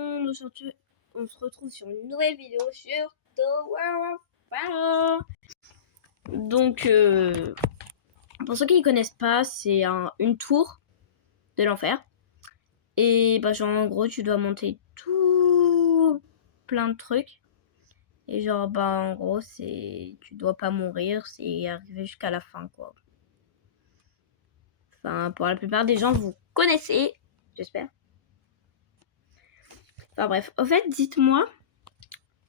Aujourd'hui, on se retrouve sur une nouvelle vidéo sur The World of Valor. Donc, pour ceux qui ne connaissent pas, c'est une tour de l'enfer. Et bah, genre, en gros, tu dois monter tout plein de trucs. Et genre, bah, en gros, tu dois pas mourir, c'est arriver jusqu'à la fin, quoi. Enfin, pour la plupart des gens, vous connaissez, j'espère. Enfin bref, au fait, dites-moi,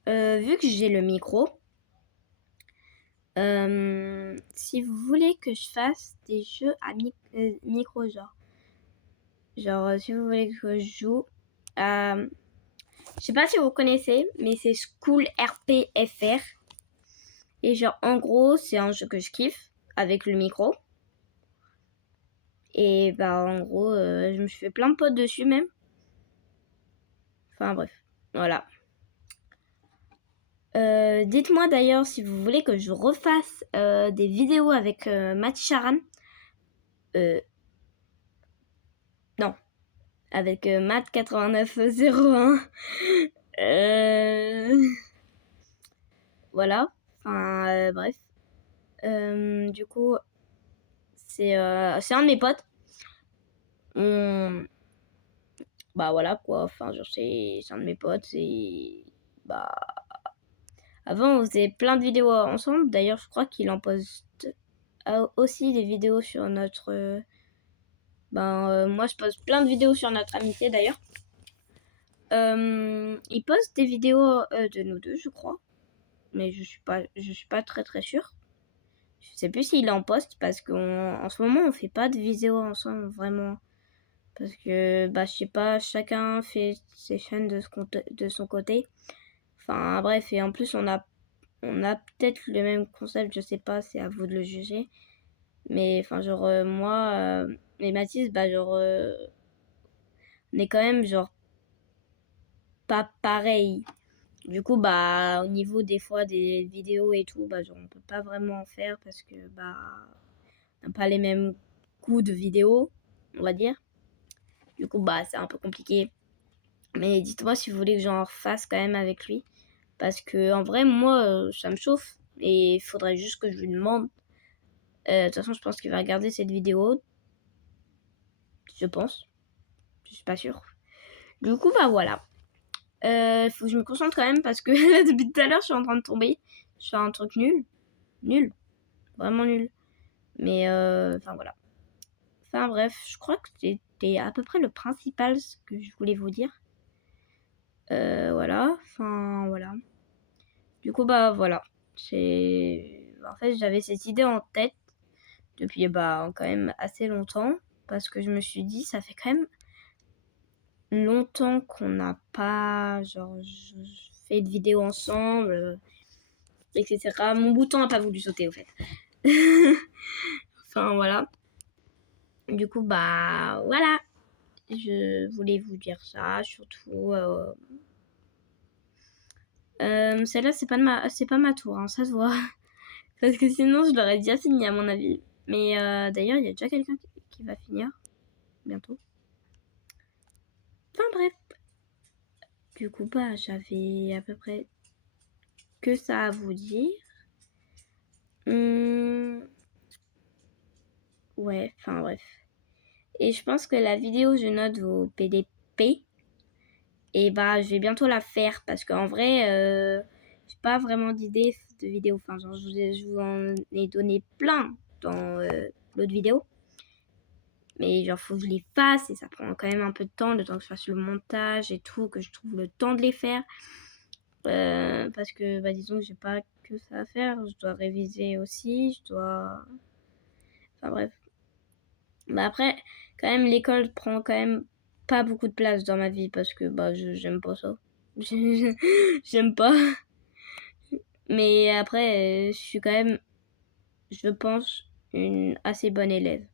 vu que j'ai le micro, si vous voulez que je fasse des jeux à micro, genre si vous voulez que je joue à... Je sais pas si vous connaissez, mais c'est School RPFR. Et genre, en gros, c'est un jeu que je kiffe avec le micro. Et bah, en gros, je me suis fait plein de potes dessus même. Enfin bref, voilà. Dites-moi d'ailleurs si vous voulez que je refasse des vidéos avec Mathieu Charan. Non, avec Math 8901. Voilà. Enfin, bref. Du coup, c'est un de mes potes. Bah voilà quoi. Enfin, genre, c'est un de mes potes. Et bah. Avant, on faisait plein de vidéos ensemble. D'ailleurs, je crois qu'il en poste aussi des vidéos sur notre. Moi, je poste plein de vidéos sur notre amitié d'ailleurs. Il poste des vidéos de nous deux, je crois. Mais je suis pas très très sûre. Je sais plus s'il est en poste parce qu'en ce moment on fait pas de vidéos ensemble vraiment. Parce que bah je sais pas, chacun fait ses chaînes de son côté. Enfin bref, et en plus on a peut-être le même concept, je sais pas, c'est à vous de le juger. Mais enfin genre moi et Mathis, bah genre on est quand même genre pas pareil. Du coup, bah, au niveau des fois des vidéos et tout, bah, genre, on peut pas vraiment en faire parce que, bah, on n'a pas les mêmes goûts de vidéos, on va dire. Du coup, bah, c'est un peu compliqué. Mais dites-moi si vous voulez que j'en refasse quand même avec lui. Parce que, en vrai, moi, ça me chauffe. Et il faudrait juste que je lui demande. De toute façon, je pense qu'il va regarder cette vidéo. Je pense. Je suis pas sûre. Du coup, bah, voilà. Faut que je me concentre quand même parce que depuis tout à l'heure, je suis en train de tomber. Je fais un truc nul. Nul. Vraiment nul. Mais enfin voilà. Enfin bref, je crois que c'était à peu près le principal ce que je voulais vous dire. Voilà. Enfin voilà. Du coup bah voilà. En fait j'avais cette idée en tête depuis bah quand même assez longtemps. Parce que je me suis dit ça fait quand même longtemps qu'on n'a pas genre fait de vidéos ensemble, etc. Mon bouton n'a pas voulu sauter au fait. Enfin voilà. Du coup bah voilà. Je voulais vous dire ça, surtout. Celle-là, c'est pas ma tour, hein, ça se voit. Parce que sinon, je l'aurais déjà fini, à mon avis. Mais d'ailleurs, il y a déjà quelqu'un qui va finir bientôt. Enfin, bref. Du coup, bah, j'avais à peu près que ça à vous dire. Ouais, enfin, bref. Et je pense que la vidéo, je note vos PDP. Et bah, je vais bientôt la faire parce qu'en vrai, j'ai pas vraiment d'idée de vidéo. Enfin, genre, je vous en ai donné plein dans l'autre vidéo. Mais genre, faut que je les fasse et ça prend quand même un peu de temps, le temps que je fasse le montage et tout, que je trouve le temps de les faire. Parce que, bah, disons que j'ai pas que ça à faire. Je dois réviser aussi, je dois... Enfin, bref. Bah, après, quand même, l'école prend quand même pas beaucoup de place dans ma vie parce que, bah, j'aime pas ça. J'aime pas. Mais après, je suis quand même, je pense, une assez bonne élève.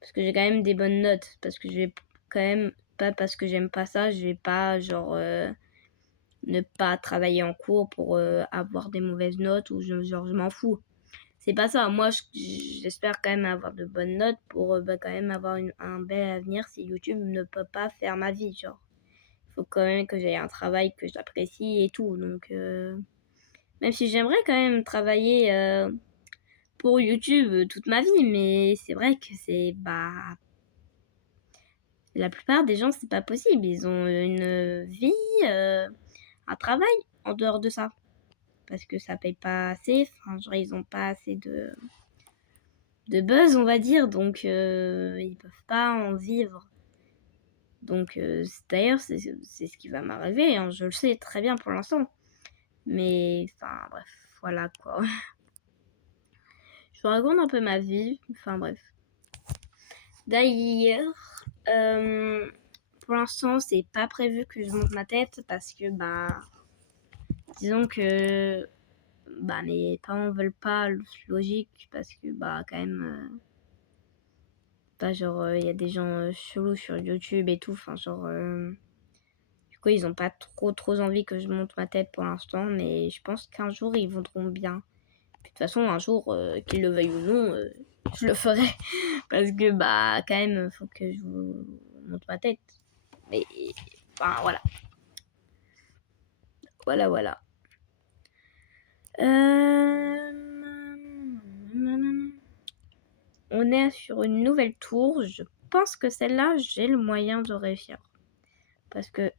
Parce que j'ai quand même des bonnes notes. Parce que je vais quand même, pas parce que j'aime pas ça, je vais pas, genre, ne pas travailler en cours pour avoir des mauvaises notes ou genre, je m'en fous. C'est pas ça. Moi, j'espère quand même avoir de bonnes notes pour bah, quand même avoir un bel avenir si YouTube ne peut pas faire ma vie, genre. faut quand même que j'aie un travail que j'apprécie et tout. Donc, même si j'aimerais quand même travailler pour YouTube toute ma vie, mais c'est vrai que c'est la plupart des gens, c'est pas possible. Ils ont une vie, un travail en dehors de ça. Parce que ça paye pas assez, enfin, genre, ils ont pas assez de buzz, on va dire, donc ils peuvent pas en vivre. Donc, d'ailleurs, c'est ce qui va m'arriver, hein, je le sais très bien pour l'instant. Mais, enfin, bref, voilà quoi. Je vous raconte un peu ma vie, enfin, bref. D'ailleurs, pour l'instant, c'est pas prévu que je monte ma tête parce que, disons que, mes parents veulent pas, logique, parce que, quand même, genre, il y a des gens chelous sur YouTube et tout, enfin, genre, du coup, ils ont pas trop envie que je monte ma tête pour l'instant, mais je pense qu'un jour, ils voudront bien. Puis, de toute façon, un jour, qu'ils le veuillent ou non, je le ferai. Parce que, quand même, faut que je vous monte ma tête. Mais, enfin, voilà. Voilà. On est sur une nouvelle tour. Je pense que celle-là, j'ai le moyen de réussir. Parce que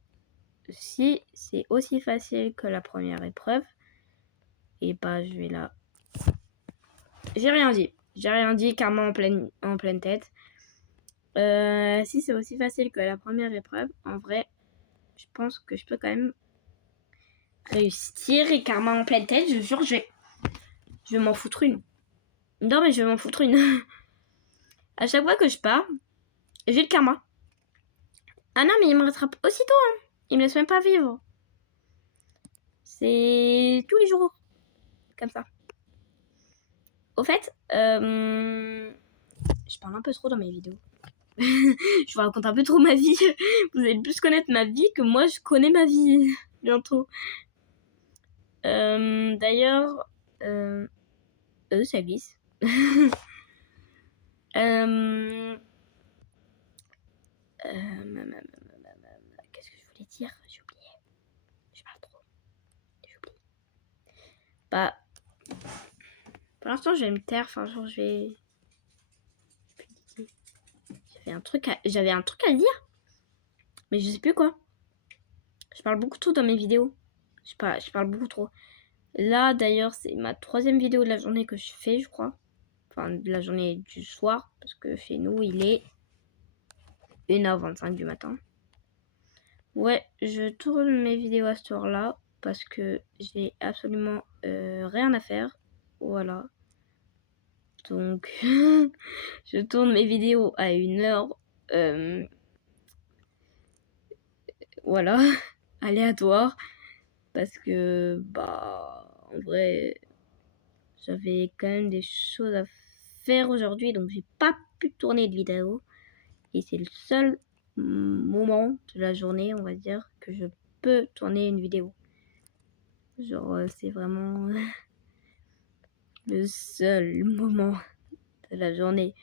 si c'est aussi facile que la première épreuve, et je vais là. J'ai rien dit, carrément en pleine tête. Si c'est aussi facile que la première épreuve, en vrai, je pense que je peux quand même réussir. Et karma en pleine tête, je jure, je vais m'en foutre une. Non, mais je vais m'en foutre une. À chaque fois que je pars, j'ai le karma. Ah non, mais il me rattrape aussitôt. Hein. Il me laisse même pas vivre. C'est tous les jours. Comme ça. Au fait, je parle un peu trop dans mes vidéos. Je vous raconte un peu trop ma vie. Vous allez plus connaître ma vie que moi, je connais ma vie. Bientôt. D'ailleurs, ça glisse. Qu'est-ce que je voulais dire? J'ai oublié. Je parle trop. J'ai oublié. Pour l'instant, je vais me taire. Enfin, genre, je vais... J'avais un truc à dire. Mais je sais plus quoi. Je parle beaucoup trop dans mes vidéos. Je parle beaucoup trop. Là, d'ailleurs, c'est ma 3e vidéo de la journée que je fais, je crois. Enfin, de la journée du soir. Parce que chez nous, il est 1h25 du matin. Ouais, je tourne mes vidéos à cette heure-là. Parce que j'ai absolument rien à faire. Voilà. Donc, je tourne mes vidéos à 1h. Voilà. Aléatoire. Parce que, en vrai, j'avais quand même des choses à faire aujourd'hui, donc j'ai pas pu tourner de vidéo. Et c'est le seul moment de la journée, on va dire, que je peux tourner une vidéo. Genre, c'est vraiment le seul moment de la journée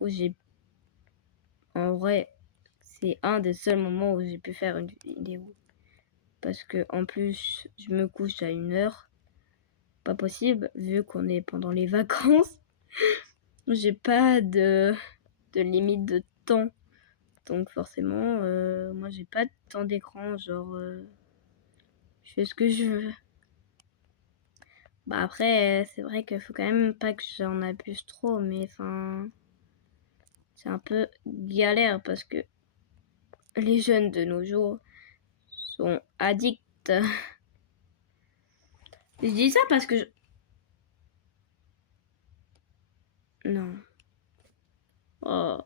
où j'ai... En vrai, c'est un des seuls moments où j'ai pu faire une vidéo. Parce que en plus, je me couche à 1h. Pas possible, vu qu'on est pendant les vacances. J'ai pas de limite de temps. Donc forcément, moi j'ai pas de temps d'écran, genre je fais ce que je veux. Après, c'est vrai qu'il faut quand même pas que j'en abuse trop, mais enfin, c'est un peu galère parce que les jeunes de nos jours sont addicts. Je dis ça parce que non. Oh.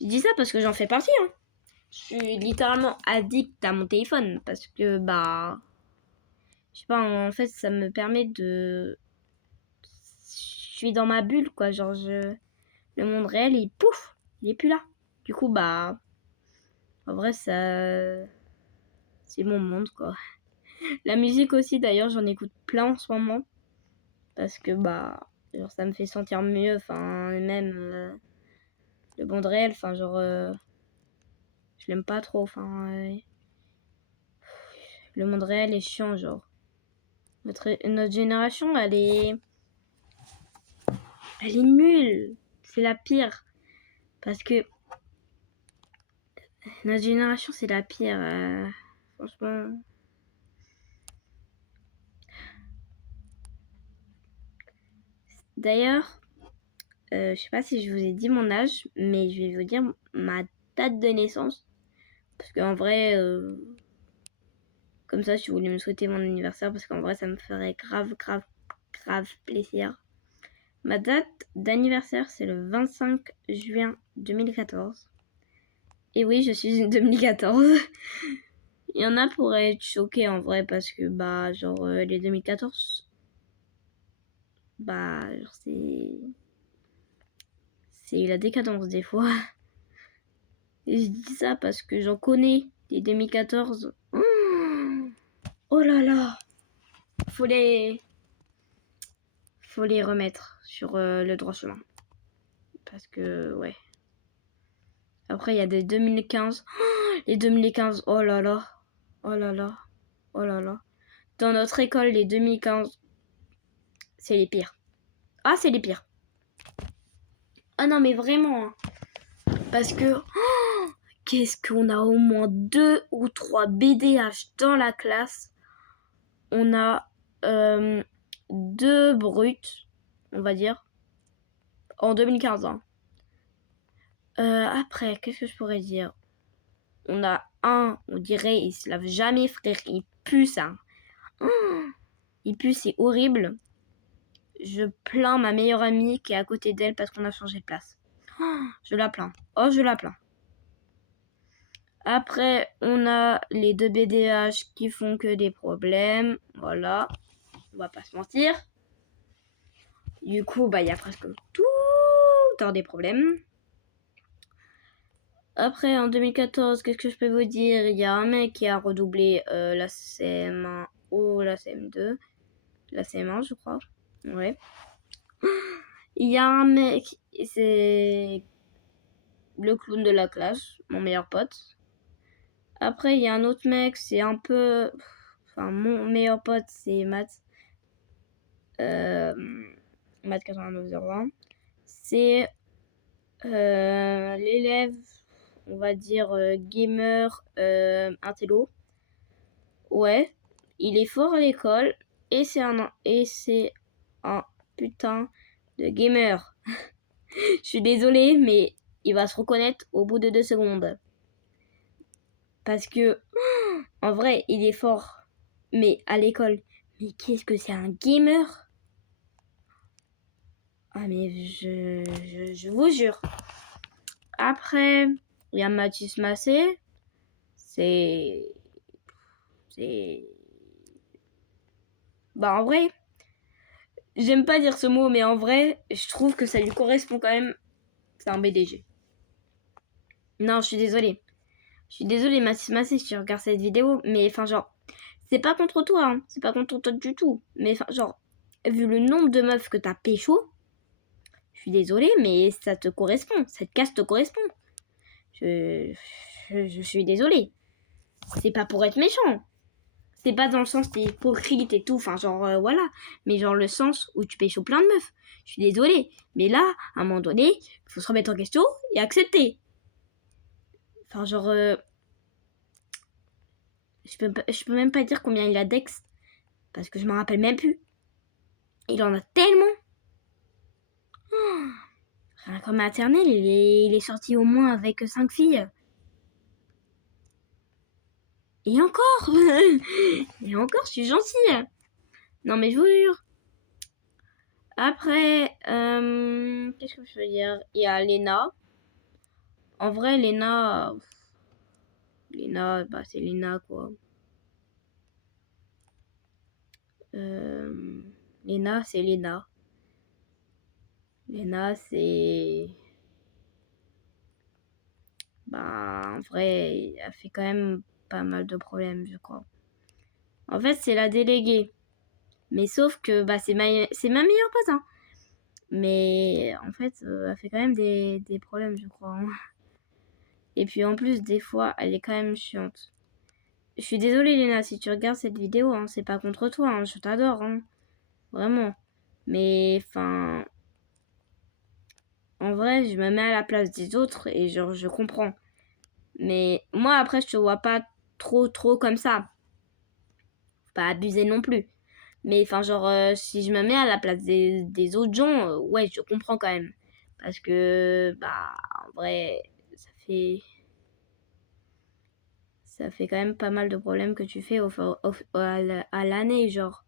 Je dis ça parce que j'en fais partie, hein. Je suis littéralement addict à mon téléphone parce que je sais pas, en fait ça me permet de... Je suis dans ma bulle quoi, genre le monde réel il est plus là. Du coup en vrai ça... c'est mon monde quoi. La musique aussi d'ailleurs j'en écoute plein en ce moment. Parce que genre ça me fait sentir mieux, enfin même le monde réel, enfin genre je l'aime pas trop, enfin Le monde réel est chiant, genre. Notre génération, elle est nulle. C'est la pire. Parce que notre génération, c'est la pire. Franchement. D'ailleurs, je sais pas si je vous ai dit mon âge, mais je vais vous dire ma date de naissance. Parce qu'en vrai, comme ça, si vous voulez me souhaiter mon anniversaire, parce qu'en vrai, ça me ferait grave plaisir. Ma date d'anniversaire, c'est le 25 juin 2014. Et oui, je suis une 2014. Il y en a pourraient être choqués en vrai, parce que, bah, genre, les 2014, bah, genre, c'est la décadence des fois. Et je dis ça parce que j'en connais les 2014. Oh là là, faut les remettre sur le droit chemin. Parce que, ouais. Après, il y a des 2015. Les 2015, oh là là. Oh là là. Oh là là. Dans notre école, les 2015, c'est les pires. Ah, c'est les pires. Ah non, mais vraiment. Hein. Parce que, qu'est-ce qu'on a au moins 2 ou 3 BDH dans la classe. On a 2 brutes, on va dire, en 2015. Hein. Après, qu'est-ce que je pourrais dire? On a un, on dirait, il se lave jamais, frère. Il pue, ça. Il pue, c'est horrible. Je plains ma meilleure amie qui est à côté d'elle parce qu'on a changé de place. Je la plains. Oh, je la plains. Après, on a les 2 BDH qui font que des problèmes. Voilà. On va pas se mentir. Du coup, bah, il y a presque tout le temps des problèmes. Après, en 2014, qu'est-ce que je peux vous dire? Il y a un mec qui a redoublé la CM1 ou la CM2. La CM1, je crois. Ouais. Il y a un mec, c'est le clown de la classe, mon meilleur pote. Après, il y a un autre mec, c'est un peu... Enfin, mon meilleur pote, c'est Matt. Matt 8901. C'est l'élève, on va dire, gamer, intello. Ouais, il est fort à l'école et c'est un putain de gamer. Je suis désolée, mais il va se reconnaître au bout de 2 secondes. Parce que, en vrai, il est fort, mais à l'école. Mais qu'est-ce que c'est un gamer? Ah, mais je vous jure. Après, il y a Mathis Massé. C'est... Bah, en vrai, j'aime pas dire ce mot, mais en vrai, je trouve que ça lui correspond quand même. C'est un BDG. Non, je suis désolée. Je suis désolée, Mathis Massé, si tu regardes cette vidéo, mais enfin, genre, c'est pas contre toi, hein. C'est pas contre toi du tout. Mais enfin, genre, vu le nombre de meufs que t'as pécho, je suis désolée, mais ça te correspond. Cette case te correspond. Je suis désolée. C'est pas pour être méchant. C'est pas dans le sens t'es hypocrite et tout. Enfin, genre, voilà. Mais genre le sens où tu pécho plein de meufs. Je suis désolée. Mais là, à un moment donné, il faut se remettre en question et accepter. Enfin, genre... je peux même pas dire combien il a d'ex. Parce que je m'en rappelle même plus. Il en a tellement. Rien qu'en maternelle, il est sorti au moins avec 5 filles. Et encore Et encore, je suis gentille. Non mais je vous jure. Après, qu'est-ce que je veux dire? Il y a Léna. En vrai, Léna, bah c'est Léna quoi. Léna, c'est Léna. Léna, c'est... Bah, en vrai, elle fait quand même pas mal de problèmes, je crois. En fait, c'est la déléguée. Mais sauf que, bah, c'est ma meilleure pote, hein. Mais, en fait, elle fait quand même des problèmes, je crois. Hein. Et puis, en plus, des fois, elle est quand même chiante. Je suis désolée, Léna, si tu regardes cette vidéo, hein, c'est pas contre toi, hein, je t'adore, hein, vraiment. Mais, enfin, en vrai, je me mets à la place des autres et genre, je comprends. Mais moi, après, je te vois pas trop comme ça. Faut pas abuser non plus. Mais, enfin, genre, si je me mets à la place des autres gens, ouais, je comprends quand même. Parce que, bah, en vrai, ça fait quand même pas mal de problèmes que tu fais à l'année, genre.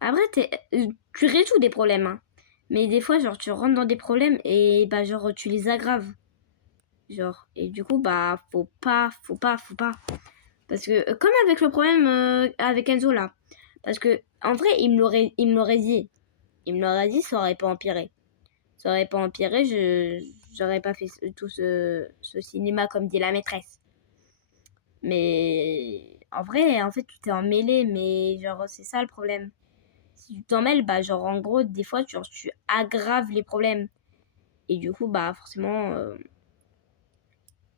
Après, tu résous des problèmes, hein. Mais des fois, genre, tu rentres dans des problèmes et, bah, genre, tu les aggraves. Genre, et du coup, bah, faut pas. Parce que, comme avec le problème avec Enzo, là. Parce que, en vrai, il me l'aurait dit. Il me l'aurait dit, ça aurait pas empiré. Ça aurait pas empiré, j'aurais pas fait tout ce cinéma comme dit la maîtresse. Mais en vrai, en fait, tout est emmêlé, mais genre, c'est ça le problème. Si tu t'en mêles, bah, genre, en gros, des fois, tu aggraves les problèmes. Et du coup, bah, forcément,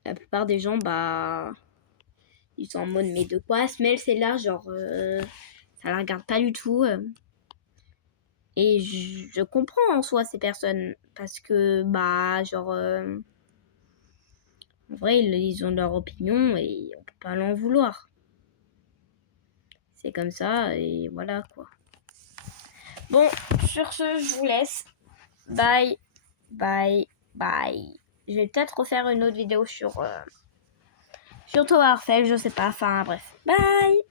la plupart des gens, bah, ils sont en mode, mais de quoi se mêle celle-là? Genre, ça la regarde pas du tout. Et je comprends en soi ces personnes. Parce que, bah, genre, en vrai, ils ont leur opinion et on peut pas l'en vouloir. C'est comme ça et voilà quoi. Bon, sur ce, je vous laisse. Bye, bye, bye. Je vais peut-être refaire une autre vidéo sur Tower Warfare, je sais pas. Enfin, bref. Bye!